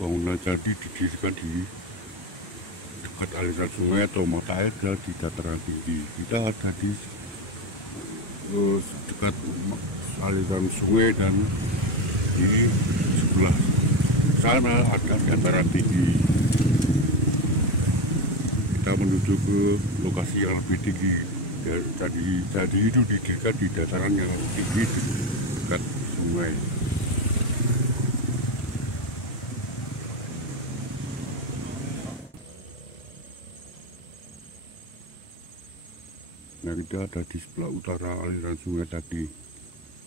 Bangunan candi didirikan di dekat aliran sungai atau mata air dan di dataran tinggi. Kita ada di dekat aliran sungai dan di sebelah sana ada dataran tinggi. Kita menuju ke lokasi yang lebih tinggi. Candi itu didirikan di dataran yang tinggi di dekat sungai. Nah, kita ada di sebelah utara aliran sungai tadi.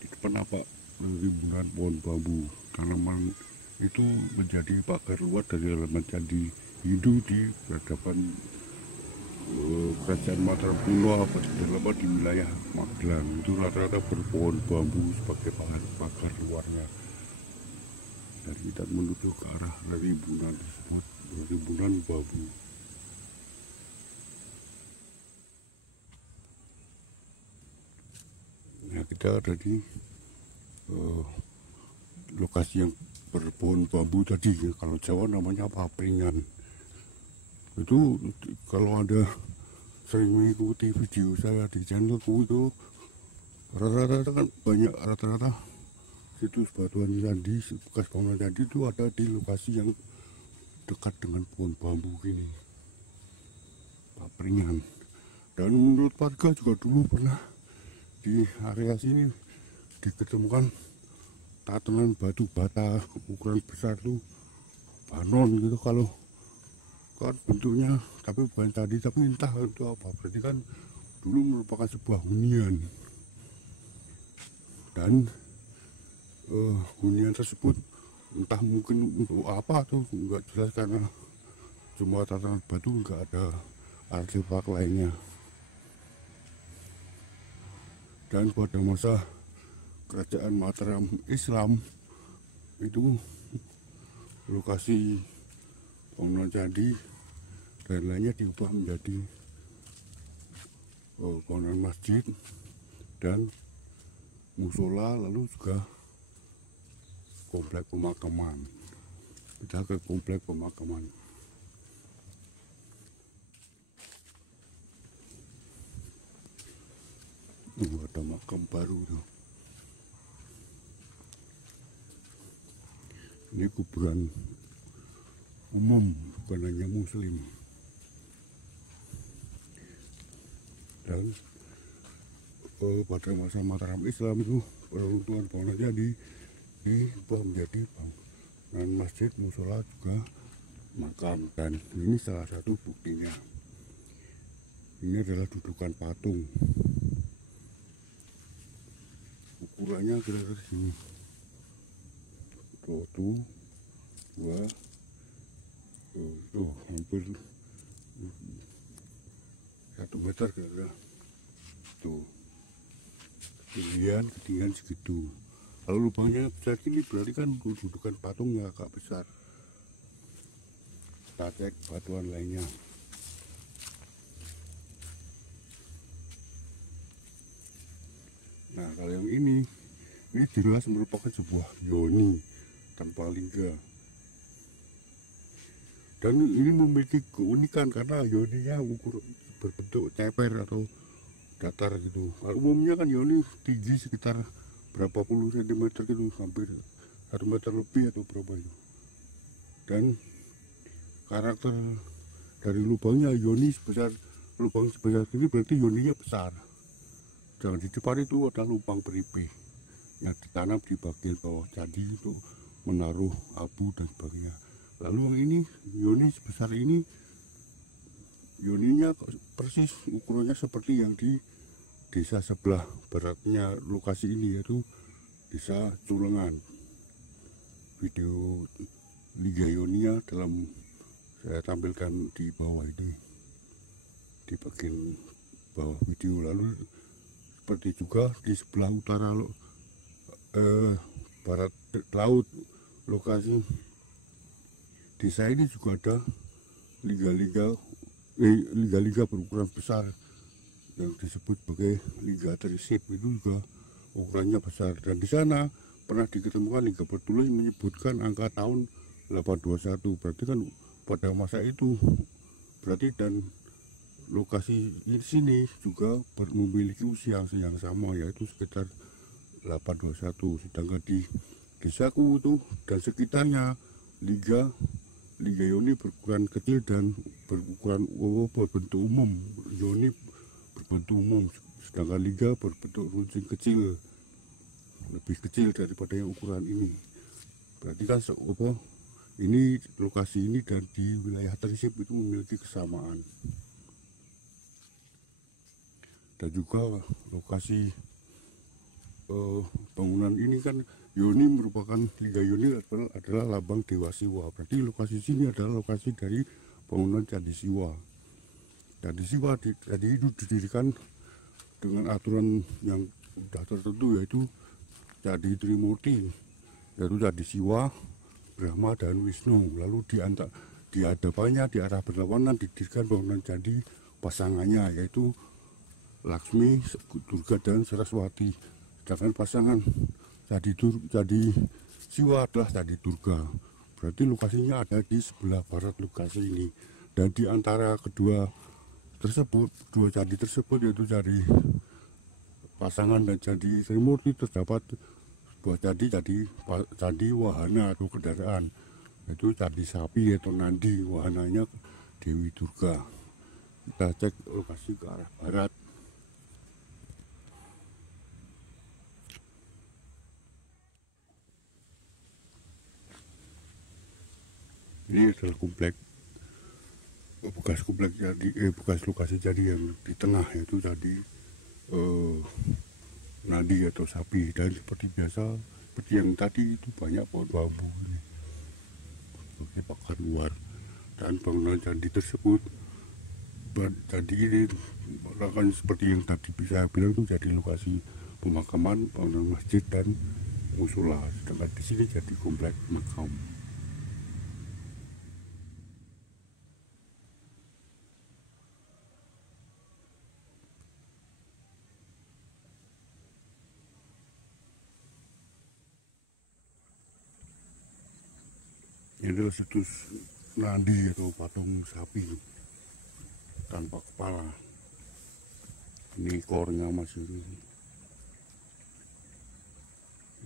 Di depan apa rimbunan pohon bambu. Tanaman itu menjadi pagar luar dari elemen candi Hindu di peradaban kerajaan Mataram kuno terdapat di wilayah Magelang. Itu rata-rata berpohon bambu sebagai pagar luarnya. Dan kita menuju ke arah rimbunan tersebut, rimbunan bambu. Nah, kita ada di lokasi yang berpohon bambu tadi. Kalau Jawa namanya papringan. Itu kalau ada sering mengikuti video saya di channelku itu rata-rata kan banyak situs batuan candi, bekas bangunan candi itu ada di lokasi yang dekat dengan pohon bambu ini, papringan. Dan menurut warga juga dulu pernah di area sini diketemukan tatanan batu bata ukuran besar tuh banon gitu, kalau kan bentuknya tapi bukan tadi, tapi entah itu apa. Berarti kan dulu merupakan sebuah hunian, dan hunian tersebut entah mungkin untuk apa tuh nggak jelas, karena cuma tatanan batu, nggak ada artefak lainnya. Dan pada masa kerajaan Mataram Islam itu lokasi bangunan candi dan lainnya diubah menjadi bangunan masjid dan musola, lalu juga komplek pemakaman. Kita ke komplek pemakaman. Ada makam baru tuh. Ini kuburan umum, bukan hanya muslim. Dan pada masa Mataram Islam itu peruntukan bangunan jadi diubah menjadi bangunan masjid, musola, juga makam. Dan ini salah satu buktinya. Ini adalah dudukan patung. Ukurannya kira-kira sini. Tuh, hampir 1 meter kira-kira. Tuh, ketinggian segitu. Kalau lubangnya besar gini berarti kan dudukan patungnya agak besar. Kita cek batuan lainnya. Nah, kalau yang ini jelas merupakan sebuah yoni tanpa lingga. Dan ini memiliki keunikan karena yoninya berbentuk ceper atau datar gitu. Kalau umumnya kan yoni tinggi sekitar berapa puluh sentimeter gitu, hampir 1 meter lebih atau berapa itu. Dan karakter dari lubangnya, lubang sebesar ini berarti yoninya besar. Sedangkan di depan itu ada lubang peripe yang ditanam di bagian bawah candi untuk menaruh abu dan sebagainya. Lalu yang ini yoni sebesar ini, yoninya persis ukurannya seperti yang di desa sebelah baratnya lokasi ini, yaitu desa Culengan. Video Liga Ionia dalam saya tampilkan di bawah ini, di bagian bawah video. Lalu seperti juga di sebelah utara barat laut lokasi desa ini juga ada liga-liga berukuran besar yang disebut sebagai liga tersip, itu juga ukurannya besar. Dan di sana pernah diketemukan liga bertulis menyebutkan angka tahun 821, berarti kan pada masa itu berarti, dan lokasi di sini juga memiliki usia yang sama, yaitu sekitar 821. Sedangkan di desaku itu dan sekitarnya liga yoni berukuran kecil dan berbentuk umum. Yoni berbentuk umum, sedangkan liga berbentuk runcing kecil, lebih kecil daripada yang ukuran ini. Berarti kan ini lokasi ini dan di wilayah tersip itu memiliki kesamaan. Dan juga lokasi bangunan ini kan Yoni merupakan liga Yoni adalah lambang Dewa Siwa. Berarti lokasi sini adalah lokasi dari bangunan Candi Siwa. Candi Siwa tadi itu didirikan dengan aturan yang sudah tertentu, yaitu Candi Trimurti, yaitu Candi Siwa, Brahma dan Wisnu. Lalu di hadapannya di arah berlawanan didirikan bangunan candi pasangannya, yaitu Laksmi, Durga dan Saraswati. Sedangkan pasangan Candi Siwa adalah Candi Durga. Berarti lokasinya ada di sebelah barat lokasi ini. Dan di antara dua candi tersebut, yaitu Candi Pasangan dan Candi Trimurti, terdapat sebuah candi wahana atau kendaraan, yaitu candi sapi atau nandi, wahananya Dewi Durga. Kita cek lokasi ke arah barat. Ini adalah bekas lokasi jadi yang di tengah, yaitu tadi nadi atau sapi. Dan seperti biasa, seperti yang tadi itu banyak pohon bambu ini sebagai pagar luar. Dan bangunan candi tersebut, candi ini akan seperti yang tadi bisa bilang itu jadi lokasi pemakaman, bangunan masjid dan musola. Sedangkan di sini jadi komplek makam. Ini adalah situs nadi atau patung sapi tanpa kepala. Ini ekornya masih,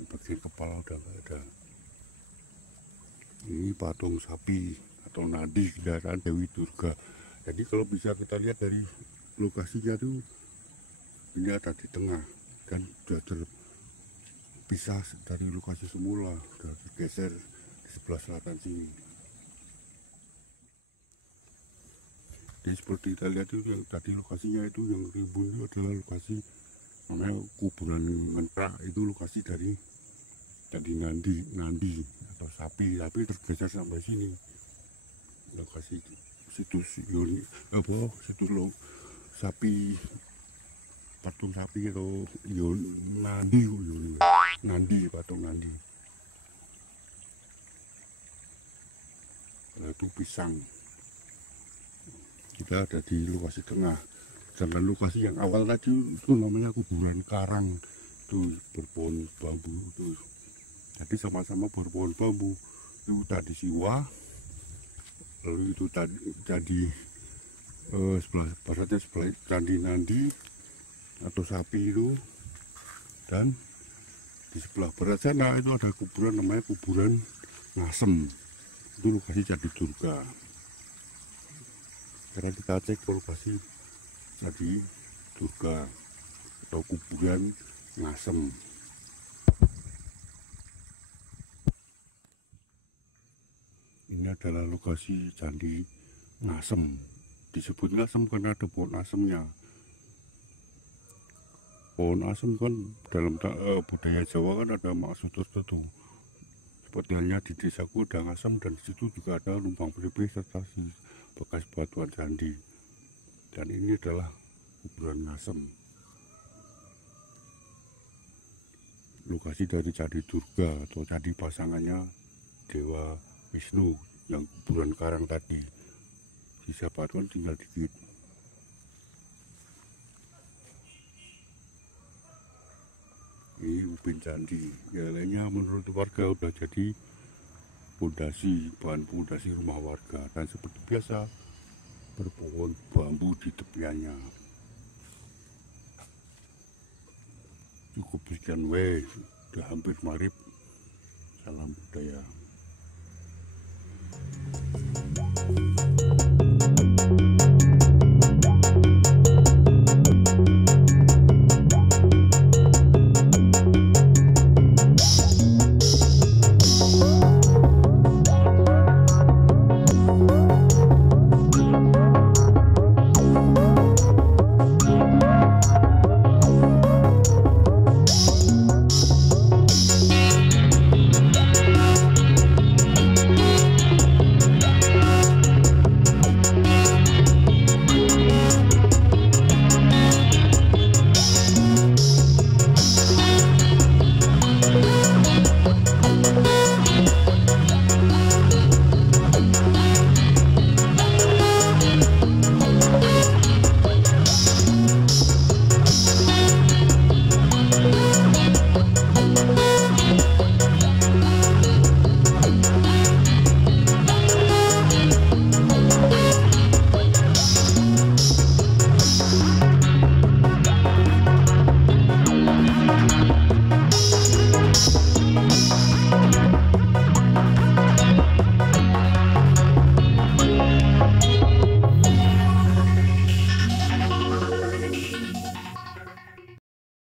bagian kepala udah nggak ada. Ini patung sapi atau nadi kendaraan Dewi Durga. Jadi kalau bisa kita lihat dari lokasinya tuh, ini ada di tengah dan sudah terpisah dari lokasi semula, sudah bergeser di sebelah selatan sini. Jadi seperti kita lihat itu, yang tadi lokasinya itu yang rimbun itu adalah lokasi namanya kuburan Ngentrak. Itu lokasi dari nandi atau sapi, tapi tergeser sampai sini. Lokasi situs Yoni, situs sapi, patung sapi atau nandi, patung nandi. Itu pisang. Kita ada di lokasi tengah. Sedangkan lokasi yang awal tadi itu namanya kuburan karang, itu berpohon bambu itu. Jadi sama-sama berpohon bambu. Itu Candi Siwa, lalu itu jadi sebelah baratnya sebelah Candi Nandi atau sapi itu, dan di sebelah barat sana itu ada kuburan namanya kuburan Ngasem. Itu lokasi Candi Durga. Sekarang kita cek lokasi Candi Durga. atau kuburan Ngasem. Ini adalah lokasi Candi Ngasem. Disebut Ngasem karena ada pohon asemnya. Pohon asem kan dalam budaya Jawa kan ada maksud tertentu. Seperti halnya di desaku ada Ngasem, dan di situ juga ada lumbang pribadi serta bekas batuan candi. Dan ini adalah kuburan Ngasem. Lokasi dari Candi Durga atau candi pasangannya Dewa Wisnu yang kuburan karang tadi. Sisa batuan tinggal dikit. Ini ubin candi. Ya lainnya menurut warga udah jadi pondasi, bahan pondasi rumah warga, dan seperti biasa berpohon bambu di tepiannya. Cukup sekian, udah hampir maghrib. Salam budaya.